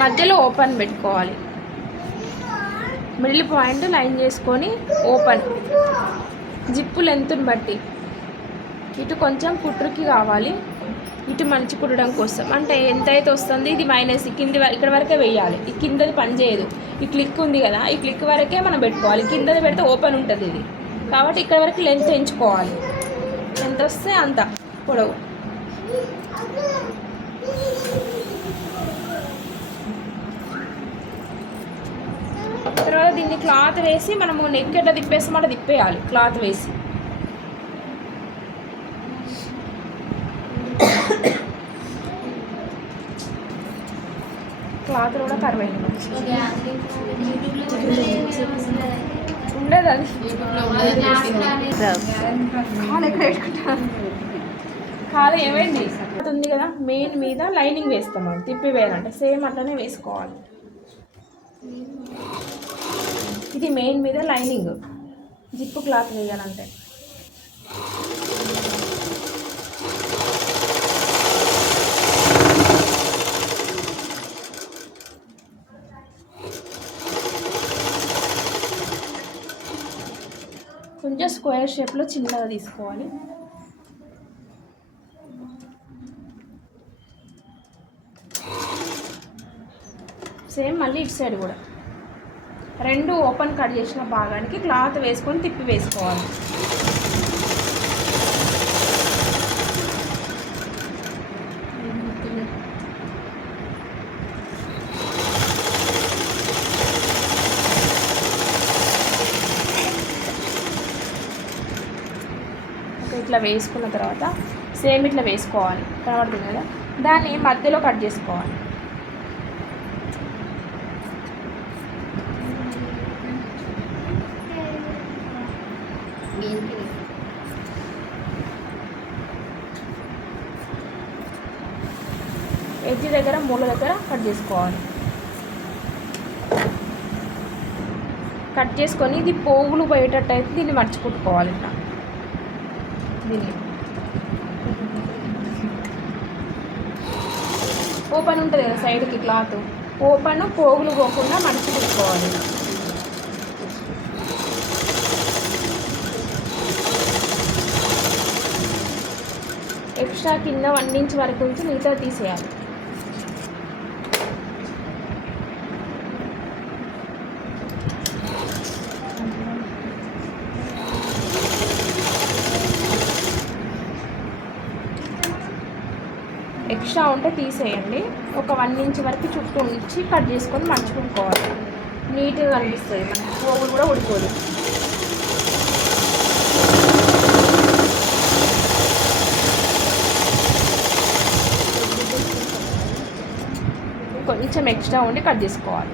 మధ్యలో ఓపెన్ పెట్టుకోవాలి. Middle point line చేసుకొని ఓపెన్. జిప్పు లెంత్ని బట్టి ఇటు కొంచెం కుట్రుకి కావాలి, ఇటు మంచి కుట్టడం కోసం. అంటే ఎంత అయితే వస్తుంది ఇది మైనస్ కింది ఇక్కడ వరకే వేయాలి. ఈ కిందది పని చేయదు. ఈ క్లిక్ ఉంది కదా, ఈ క్లిక్ వరకే మనం పెట్టుకోవాలి. కిందది పెడితే ఓపెన్ ఉంటుంది ఇది. కాబట్టి ఇక్కడ వరకు లెంత్ ఎంచుకోవాలి. ఎంత వస్తే అంత పొడవు. తర్వాత దీన్ని క్లాత్ వేసి మనము నెక్ ఎట్లా తిప్పేస్తామో అట్లా తిప్పేయాలి క్లాత్ వేసి. క్లాత్ కూడా కరువు అయింది ఉండదు. అది కాలు ఎక్కడ పెట్టుకుంటా, కాలు ఏమైంది ఉంది కదా, మెయిన్ మీద లైనింగ్ వేస్తాం. మనం తిప్పి వేయాలంటే సేమ్ అట్లనే వేసుకోవాలి. ఇది మెయిన్ మీద లైనింగ్, జిప్పు క్లాత్ వేయాలంటే. కొంచెం స్క్వేర్ షేప్లో చిన్నగా తీసుకోవాలి. సేమ్ మళ్ళీ ఇటు సైడ్ కూడా రెండు ఓపెన్ కట్ చేసిన భాగానికి క్లాత్ వేసుకొని తిప్పి వేసుకోవాలి. ఇట్లా వేసుకున్న తర్వాత సేమ్ ఇట్లా వేసుకోవాలి. కనబడుతుంది కదా, దాన్ని మధ్యలో కట్ చేసుకోవాలి. ఎడ్జ్ దగ్గర మూల దగ్గర కట్ చేసుకోవాలి. కట్ చేసుకొని ఇది పోగులు పోయేటట్టు అయితే దీన్ని మర్చిపెట్టుకోవాలి. ఇట్లా దీన్ని ఓపెన్ ఉంటుంది కదా సైడ్కి క్లాత్, ఓపెన్ పోగులు పోకుండా మడిచి పెట్టుకోవాలి. ఎక్స్ట్రా కింద 1 ఇంచ్ వరకు ఉంచి మిగతా తీసేయాలి. ఎక్స్ట్రా ఉంటే తీసేయండి. ఒక 1 ఇంచ్ వరకు చుట్టూ ఉంచి కట్ చేసుకొని మర్చిపెట్టుకోవాలి. నీట్గా కనిపిస్తుంది, మనకి పోగులు కూడా ఉడిపోదు. కొంచెం ఎక్స్ట్రా ఉండి కట్ చేసుకోవాలి.